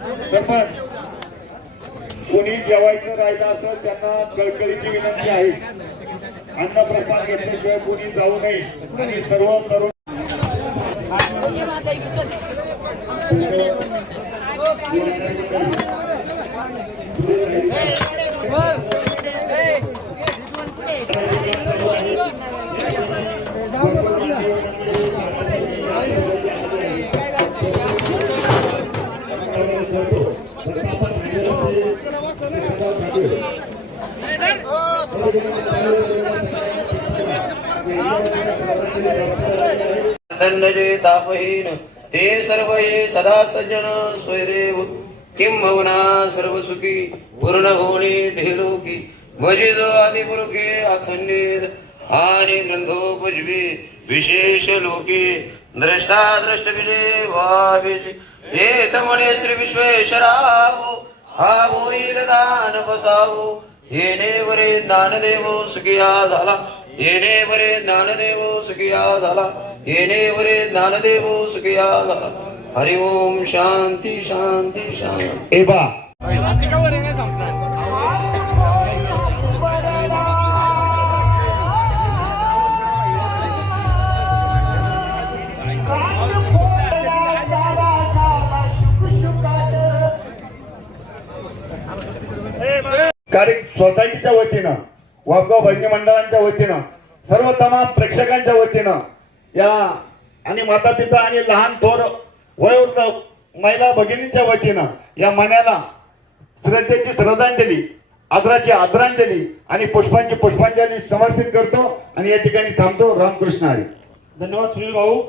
सरपंच कोणी जेवायचं राहिलं असेल त्यांना कळकळीची विनंती आहे. अन्नप्रसाद घेतल्याशिवाय कोणी जाऊ नये. आणि सर्व तरुण धनजय तापहीन ते सर्व हे सदा सज्जन स्वैरे किं भवना सर्व सुखी पूर्ण होणे ते भजित आदिपुरुखे अखंडित आणि ग्रंथोपजवी विशेष लोके. द्रष्टा द्रष्टविले व्हावेचे हे तमणे श्री विश्वेश्वरावो हा होईल दान बसावो येणे वरे ज्ञानदेव सुखिया झाला। येणे वरे ज्ञानदेव सुखिया झाला। येणे वरे ज्ञानदेव सुखिया झाला। हरि ओम शांती शांती शांती। एबा। कार्य सोसायटीच्या वतीनं वापगाव भजनी मंडळांच्या वतीनं सर्व तमाम प्रेक्षकांच्या वतीनं या आणि माता पिता आणि लहान थोर वयोवृद्ध महिला भगिनींच्या वतीनं या मण्याला श्रद्धेची श्रद्धांजली आदराची आदरांजली आणि पुष्पांची पुष्पांजली समर्पित करतो आणि या ठिकाणी थांबतो रामकृष्ण हरी. धन्यवाद सुनील भाऊ.